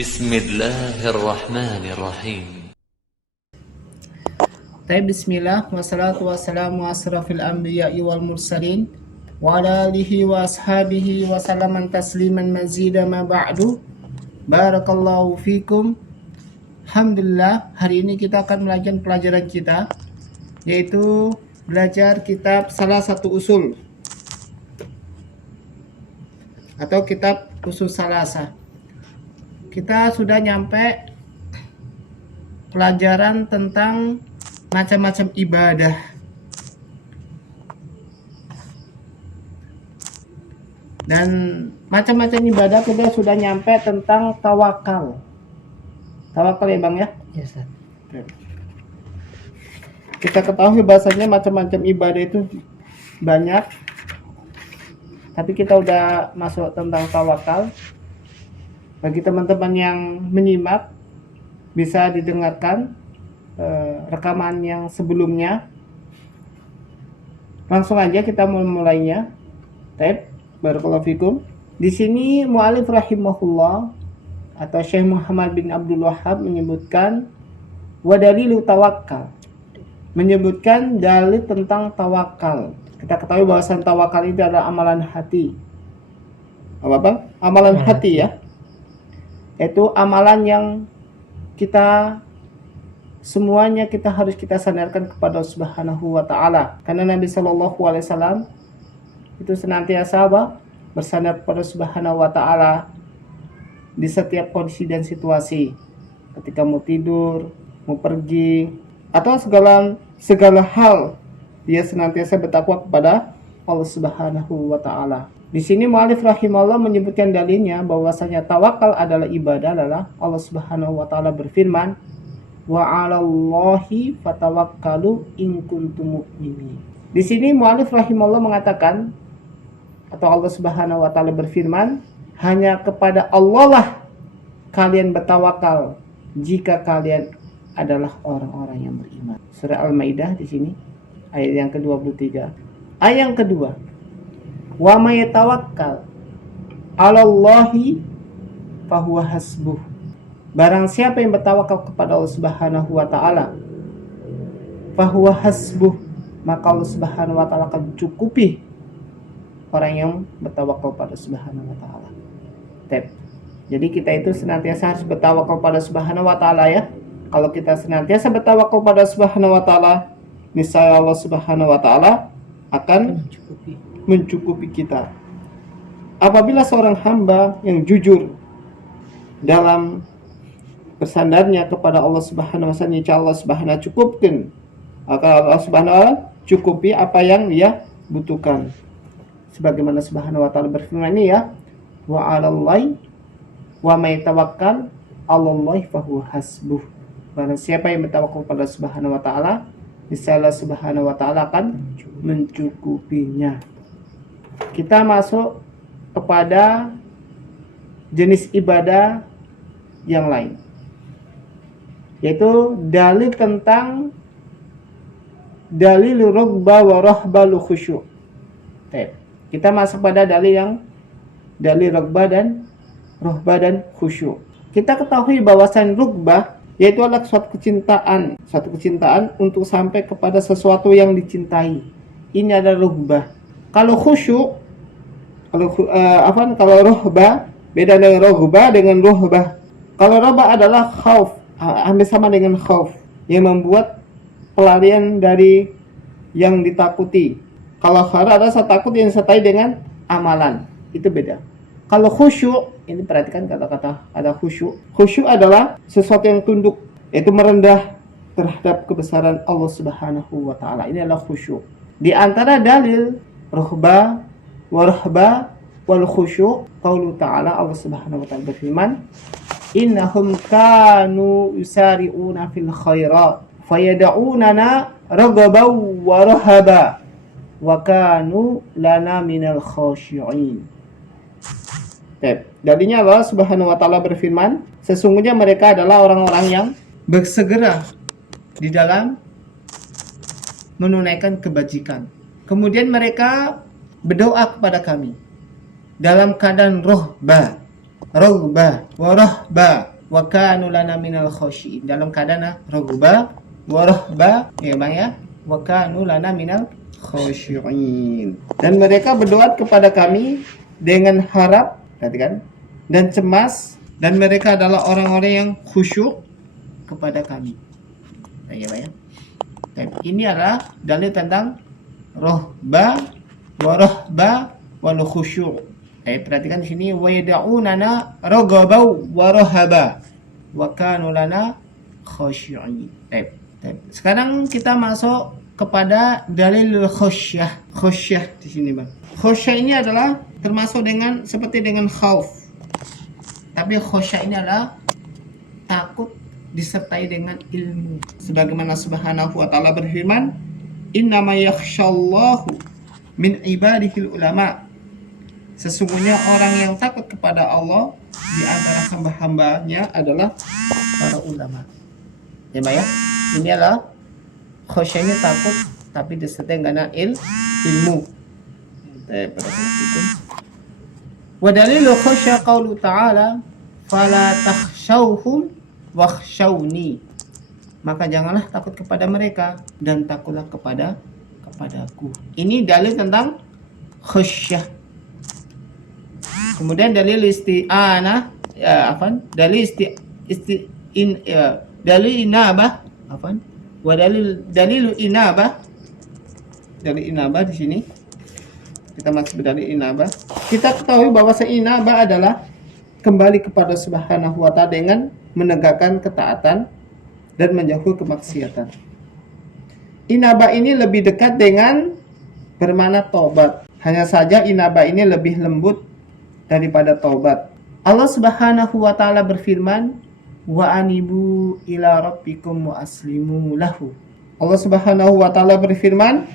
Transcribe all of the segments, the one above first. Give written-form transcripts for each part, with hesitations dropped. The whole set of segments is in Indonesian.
Bismillahirrahmanirrahim. Bismillah, wassalatu wassalamu asrafil anbiya'i wal mursalin wa ala alihi wa ashabihi wa salaman tasliman mazida ma ba'du. Barakallahu fikum. Alhamdulillah, hari ini kita akan melanjutkan pelajaran kita, yaitu belajar kitab salah satu usul atau kitab usul salasah. Kita sudah nyampe pelajaran tentang macam-macam ibadah. Dan macam-macam ibadah kita sudah nyampe tentang tawakal. Tawakal ya Bang ya? Ya, Ustaz. Kita ketahui bahasanya macam-macam ibadah itu banyak. Tapi kita udah masuk tentang tawakal. Bagi teman-teman yang menyimak, bisa didengarkan rekaman yang sebelumnya. Langsung aja kita memulainya. Barakallahu fikum. Di sini mu'alif rahimahullah atau Syekh Muhammad bin Abdul Wahhab menyebutkan wadalilu tawakkal. Menyebutkan dalil tentang tawakal. Kita ketahui bahwasan tawakal itu adalah amalan hati. Apa Bang? Amalan hati ya. Itu amalan yang kita semuanya harus kita sandarkan kepada Subhanahu wa taala. Karena Nabi sallallahu alaihi wasallam itu senantiasa bersandar kepada Subhanahu wa taala di setiap kondisi dan situasi. Ketika mau tidur, mau pergi, atau segala hal dia senantiasa bertakwa kepada Allah Subhanahu wa taala. Di sini mu'alif rahimahullah menyebutkan dalilnya bahwasanya tawakal adalah ibadah. Adalah Allah Subhanahu wa taala berfirman, wa 'alallahi fatawakkalu in kuntum mu'minin. Di sini mu'alif rahimahullah mengatakan, atau Allah Subhanahu wa taala berfirman, hanya kepada Allah lah kalian bertawakal jika kalian adalah orang-orang yang beriman. Surah Al-Maidah di sini ayat yang ke-23. Ayat yang kedua, wa may tawakkal 'alallahi fahuwa hasbuh. Barang siapa yang bertawakal kepada Allah Subhanahu wa taala, fahuwa hasbuh, maka Allah Subhanahu wa taala akan cukupi orang yang bertawakal pada Subhanahu wa taala. Jadi kita itu senantiasa harus bertawakal pada Subhanahu wa taala ya. Kalau kita senantiasa bertawakal pada Subhanahu wa taala, niscaya Allah Subhanahu wa taala akan mencukupi kita. Apabila seorang hamba yang jujur dalam bersandarnya kepada Allah Subhanahu wa taala, insya Allah Subhanahu wa cukupkan. Allah Subhanahu wa cukupi apa yang dia butuhkan. Sebagaimana Subhanahu wa taala berfirman ini ya, wa 'alallahi wa may tawakkal 'alallahi fahuwa hasbuh. Barang siapa yang bertawakal kepada Subhanahu wa taala, niscaya Subhanahu wa taala akan mencukupinya. Kita masuk kepada jenis ibadah yang lain, yaitu dalil tentang dalil rughbah wa rahbal khusyuk. Kita masuk pada dalil rughbah dan khusyuk. Kita ketahui bahwasan rughbah yaitu adalah suatu kecintaan untuk sampai kepada sesuatu yang dicintai. Ini adalah rughbah. Kalau khusyuk, kalau rughbah beda dengan rughbah dengan rughbah. Kalau rughbah adalah khauf, hampir sama dengan khauf, yang membuat pelarian dari yang ditakuti. Kalau khara adalah takut yang disertai dengan amalan, itu beda. Kalau khusyuk, ini perhatikan kata-kata ada khusyuk. Khusyuk adalah sesuatu yang tunduk, yaitu merendah terhadap kebesaran Allah Subhanahu wa taala. Ini adalah khusyuk. Di antara dalil rughbah wa rahbah wal khusyuk, qaulu ta'ala, Allah Subhanahu wa taala berfirman, innahum kanu yusari'una fil khairat fayad'unana raghaban wa rahaba wa kanu lana minal khashi'in. Dalilnya Allah Subhanahu wa taala berfirman, sesungguhnya mereka adalah orang-orang yang bersegera di dalam menunaikan kebajikan. Kemudian mereka berdoa kepada kami dalam keadaan rohbah, warahbah. wa kanu lana minal khashiin. Dalam keadaan raghba wa rahba, ya Bang ya. Wa kanu lana minal khashiin. Dan mereka berdoa kepada kami dengan harap, perhatikan, dan cemas, dan mereka adalah orang-orang yang khusyuk kepada kami. Ya Bang ya. Ini adalah dalil tentang rohba, warahba, wal khusyuk. Perhatikan di sini, wa yad'unana raghaban wa rahaba wa kanu lana khashi'in. Sekarang kita masuk kepada dalil khasyah. Khasyah di sini, Bang. Khasyah ini adalah termasuk dengan seperti dengan khauf. Tapi khasyah ini adalah takut disertai dengan ilmu. Sebagaimana Subhanahu wa taala berfirman, "Innama yakhsyallahu min ibadihil ulama." Sesungguhnya orang yang takut kepada Allah di antara hamba-hambanya adalah para ulama. Ya, Mbak ya. Ini adalah khasyah ini takut tapi disertai dengan ilmu. Wa dalilu khasyah qaulu ta'ala, "Fala takhshawhum wakhshawni." Maka janganlah takut kepada mereka dan takutlah kepadaku. Ini dalil tentang khasyah. Kemudian dalil isti'anah, dalil dalil inabah, wa dalil inabah. Dalil inabah di sini kita masuk dalil inabah. Kita ketahui bahwa inabah adalah kembali kepada Subhanahu wa ta'ala dengan menegakkan ketaatan dan menjauhi kemaksiatan. Inabah ini lebih dekat dengan bermakna tobat. Hanya saja inabah ini lebih lembut daripada taubat. Allah Subhanahu wa taala berfirman, "Wa anibu ila rabbikum wa aslimu lahu." Allah Subhanahu wa taala berfirman,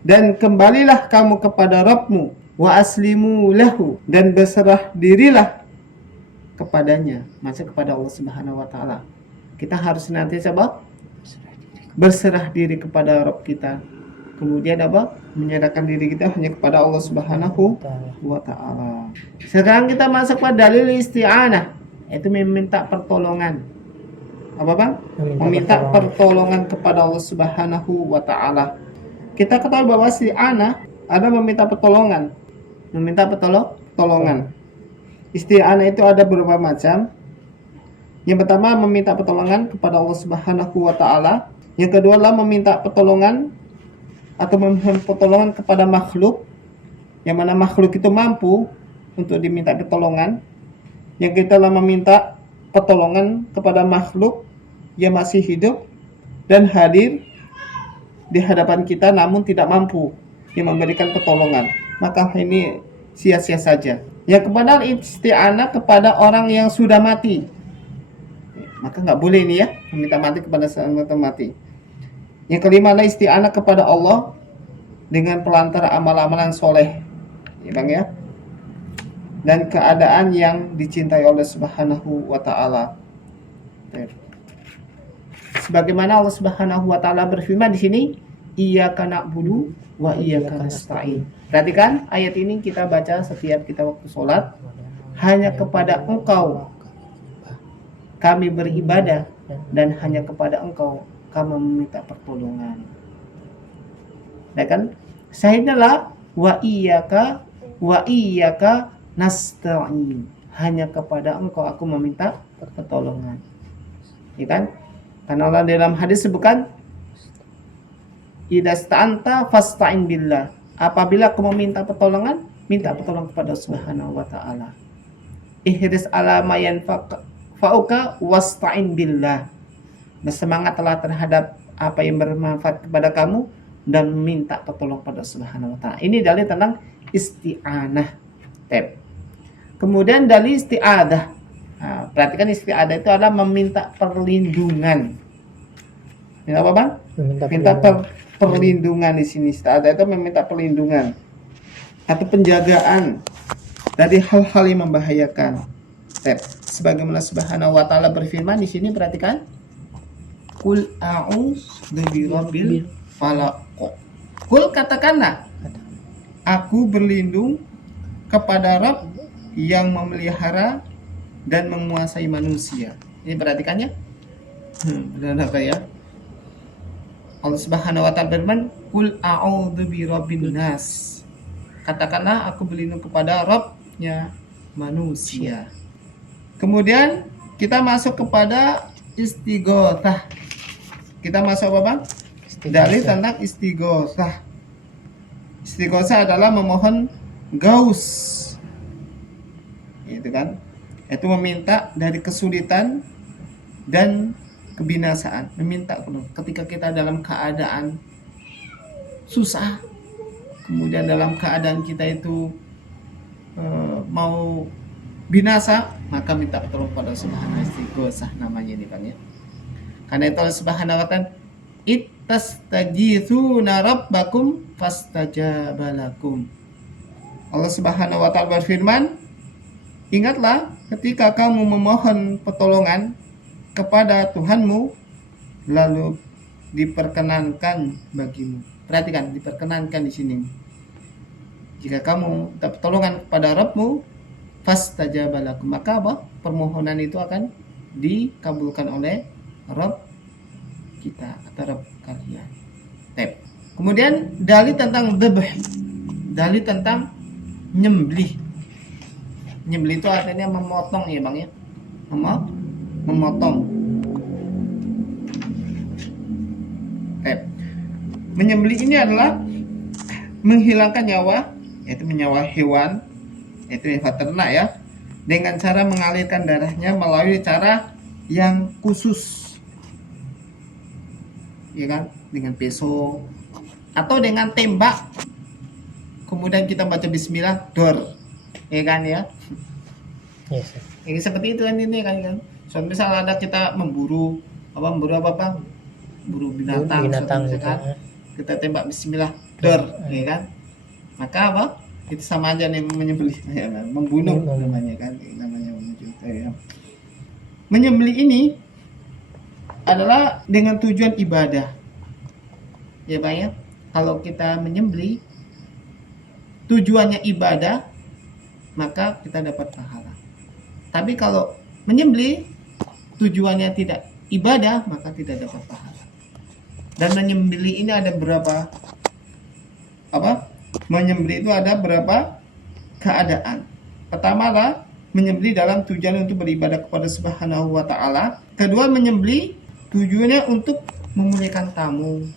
dan kembalilah kamu kepada Rabbmu, wa aslimu lahu, dan berserah dirilah kepadanya, maksud kepada Allah Subhanahu wa taala. Kita harus nanti berserah diri kepada Rabb kita. Kemudian menyerahkan diri kita hanya kepada Allah Subhanahu wa ta'ala. Sekarang kita masuk pada dalil isti'anah, yaitu meminta pertolongan. Apa Bang? Meminta pertolongan kepada Allah Subhanahu wa ta'ala. Kita ketahui bahwa isti'anah ada meminta pertolongan. Meminta pertolongan. Isti'anah itu ada beberapa macam. Yang pertama meminta pertolongan kepada Allah Subhanahu wa ta'ala. Yang kedua adalah meminta pertolongan atau memohon pertolongan kepada makhluk, yang mana makhluk itu mampu untuk diminta pertolongan. Yang kita adalah meminta pertolongan kepada makhluk yang masih hidup dan hadir di hadapan kita namun tidak mampu yang memberikan pertolongan, maka ini sia-sia saja. Yang kepada isti'anah kepada orang yang sudah mati, maka nggak boleh ini ya, meminta mati kepada seorang mati. Yang kelima adalah isti'anah kepada Allah dengan pelantara amal-amalan soleh, ya Bang ya, dan keadaan yang dicintai oleh Subhanahu wa ta'ala. Sebagaimana Allah Subhanahu wa ta'ala berfirman di sini, iyyaka na'budu wa iyyaka nasta'in. Perhatikan ayat ini kita baca setiap kita waktu sholat. Hanya kepada Engkau kami beribadah dan hanya kepada Engkau kami meminta pertolongan. Ya kan? Sahihnya lah wa iyyaka nasta'in. Hanya kepada Engkau aku meminta pertolongan. Ya kan? Karena Allah dalam hadis sebutkan, idza sta'anta fasta'in billah. Apabila kamu minta pertolongan, minta pertolongan kepada Subhanahu wa ta'ala. Ihris ala ma yanfa'uka wasta'in billah. Bersemangatlah terhadap apa yang bermanfaat kepada kamu dan minta pertolongan kepada Subhanahu wa ta'ala. Ini dalil tentang isti'anah. Kemudian dalil isti'adah. Nah, perhatikan isti'adah itu adalah meminta perlindungan. Ini apa Bang? Minta perlindungan di sini. Isti'adah itu meminta perlindungan atau penjagaan dari hal-hal yang membahayakan. Sebagaimana Subhanahu wa ta'ala berfirman di sini, perhatikan. Qul a'udzu birabbil falaq. Qul, katakanlah, aku berlindung kepada Rabb yang memelihara dan menguasai manusia. Ini perhatikannya. Benar apa ya? Allah Subhanahu wa taala berfirman, "Qul a'udzu birabbin nas." Katakanlah aku berlindung kepada Rabb-nya manusia. Kemudian kita masuk kepada istighotsah. Kita masuk apa, Bang? Dalil tentang istighotsah. Istighotsah adalah memohon gaus. Itu kan? Itu meminta dari kesulitan dan kebinasaan. Meminta ketika kita dalam keadaan susah, kemudian dalam keadaan kita itu mau binasa, maka minta tolong pada Subhanahu istighotsah namanya ini, Bang ya. Karena itu Allah Subhanahu wa taala ittastaghitsuna rabbakum fastajaba lakum. Allah Subhanahu wa taala berfirman, ingatlah ketika kamu memohon pertolongan kepada Tuhanmu lalu diperkenankan bagimu. Perhatikan, diperkenankan di sini. Jika kamu minta pertolongan kepada Rabbmu, fastajaba lakum, maka apa? Permohonan itu akan dikabulkan oleh Rabb kita atau Rabb kalian. Kemudian dalil tentang dzabh. Dalil tentang nyembelih. Nyembelih itu artinya memotong ya, Bang ya. Memotong. Menyembelih ini adalah menghilangkan nyawa, yaitu nyawa hewan, yaitu hewan ternak ya, dengan cara mengalirkan darahnya melalui cara yang khusus, ya kan, dengan pisau atau dengan tembak. Kemudian kita baca Bismillah, dor, ya kan ya. Yes. Ini seperti itu kan ini kan. So, misal ada kita memburu apa, buru binatang Gitu, kan, kita tembak Bismillah, dor, ya kan. Maka apa? Itu sama aja nih menyembelih, ya kan? Membunuh namanya kan, namanya membunuh ya. Menyembelih ini adalah dengan tujuan ibadah. Ya, Pak ya. Kalau kita menyembelih tujuannya ibadah, maka kita dapat pahala. Tapi kalau menyembelih tujuannya tidak ibadah, maka tidak dapat pahala. Dan menyembelih ini ada berapa menyembelih itu ada berapa keadaan. Pertama adalah menyembelih dalam tujuan untuk beribadah kepada Subhanahu wa taala. Kedua, menyembelih tujuannya untuk memuliakan tamu,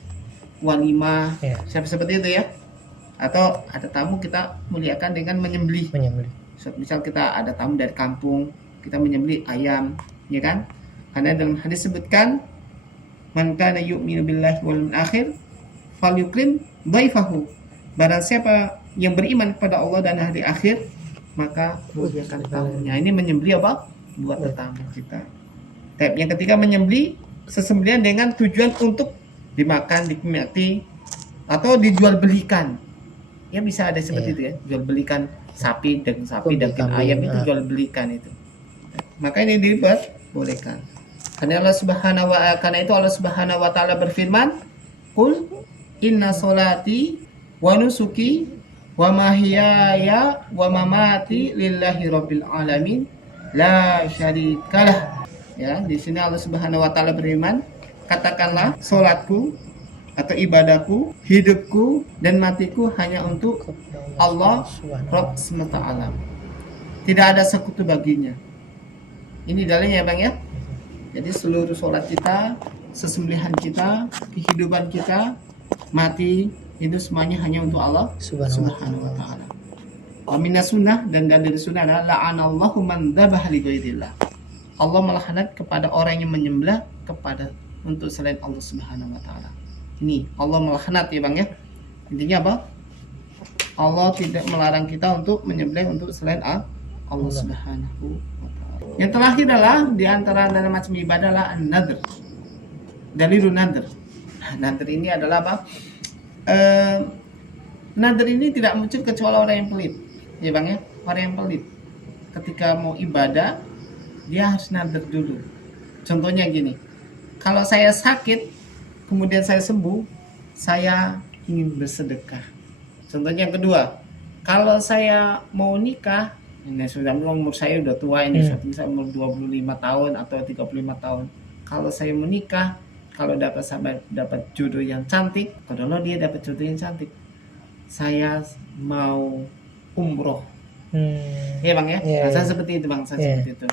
walimah, ya. Seperti itu ya. Atau ada tamu kita muliakan dengan menyembelih. Misal kita ada tamu dari kampung, kita menyembelih ayam, ya kan? Karena dalam hadis sebutkan, man kana yu'minu billahi wal akhir falyukrim dhaifahu. Barang siapa yang beriman kepada Allah dan hari akhir, maka muliakan tamunya. Ini menyembelih apa? Buat tamu kita. Yang ketiga, menyembelih sesembelihan dengan tujuan untuk dimakan, dinikmati, atau dijual belikan. Ya bisa ada seperti itu ya, jual belikan sapi dan ayam itu jual belikan itu. Maka ini dibolehkan. Karena itu Allah Subhanahu wa taala berfirman, "Qul inna sholati wa nusuki wa mahyaya wa mamati lillahi rabbil alamin la syarikalah." Ya, di sini Allah Subhanahu wa taala berfirman, katakanlah salatku atau ibadahku, hidupku dan matiku hanya untuk Allah Rabb semesta alam. Tidak ada sekutu baginya. Ini dalilnya ya, Bang ya. Jadi seluruh sholat kita, sesembelihan kita, kehidupan kita, mati, itu semuanya hanya untuk Allah Subhanahu wa taala. Wa minas sunnah, dan dari sunnah adalah la'anallahu man dzabah li ghairillah. Allah melaknat kepada orang yang menyembelih kepada untuk selain Allah Subhanahu wa taala. Ini Allah melaknat ya, Bang ya. Intinya apa? Allah tidak melarang kita untuk menyembelih untuk selain Allah Subhanahu wa taala. Yang terakhir adalah di antara macam ibadah adalah an-nadr. Dalilun nadr. Nadr ini adalah apa? Nadr ini tidak muncul kecuali orang yang pelit. Ya, Bang ya. Orang yang pelit ketika mau ibadah dia harus nadr dulu. Contohnya gini. Kalau saya sakit kemudian saya sembuh, saya ingin bersedekah. Contohnya yang kedua, kalau saya mau nikah Ini sudah umur saya udah tua ini, suatu saya umur 25 tahun atau 35 tahun. Kalau saya menikah, kalau dapat jodoh yang cantik, kalau dia dapat jodoh yang cantik, saya mau umroh. Ya Bang ya, saya seperti itu Bang, saya seperti itu.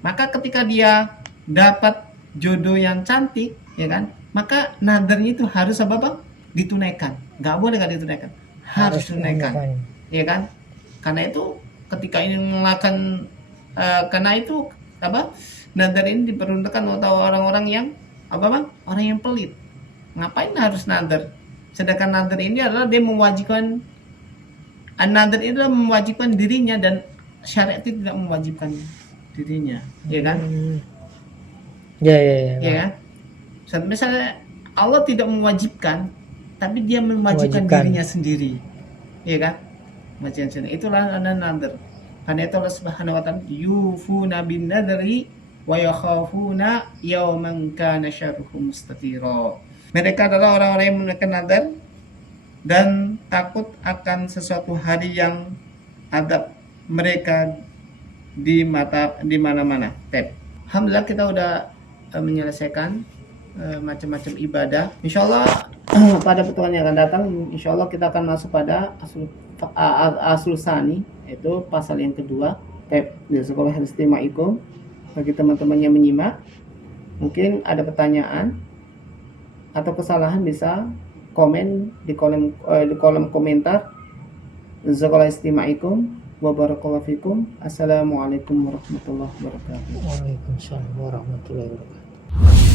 Maka ketika dia dapat jodoh yang cantik, ya kan, maka nadarnya itu harus apa Bang? Ditunaikan. Nggak boleh nggak ditunaikan, harus tunaikan, ya kan? Karena itu ketika ini melakukan karena itu apa, nadar ini diperuntukkan untuk orang-orang yang apa Bang? Orang yang pelit. Ngapain harus nadar? Sedangkan nadar ini adalah dia mewajibkan, nadar itu adalah mewajibkan dirinya dan syariat itu tidak mewajibkan dirinya, ya kan? Ya. Misalnya Allah tidak mewajibkan, tapi dia mewajibkan dirinya sendiri, ya kan? Macam itulah ada nadar. Karena itu Allah Subhanahu wa taala yufuna bin nadri wa yakhafuna yawman kana syarruhu mustatira. Mereka adalah orang-orang yang menunaikan nadar dan takut akan sesuatu hari yang adab mereka di mana-mana. Alhamdulillah kita udah menyelesaikan macam-macam ibadah. Insyaallah pada pertemuan yang akan datang, insyaallah kita akan masuk pada Aslus Tsani, itu pasal yang kedua. Jazakallahu khairan. Bagi teman-teman yang menyimak, mungkin ada pertanyaan atau kesalahan bisa komen di kolom komentar. Jazakallahu khairan wa barakallahu fikum. Assalamualaikum warahmatullahi wabarakatuh. Waalaikumsalam warahmatullahi wabarakatuh.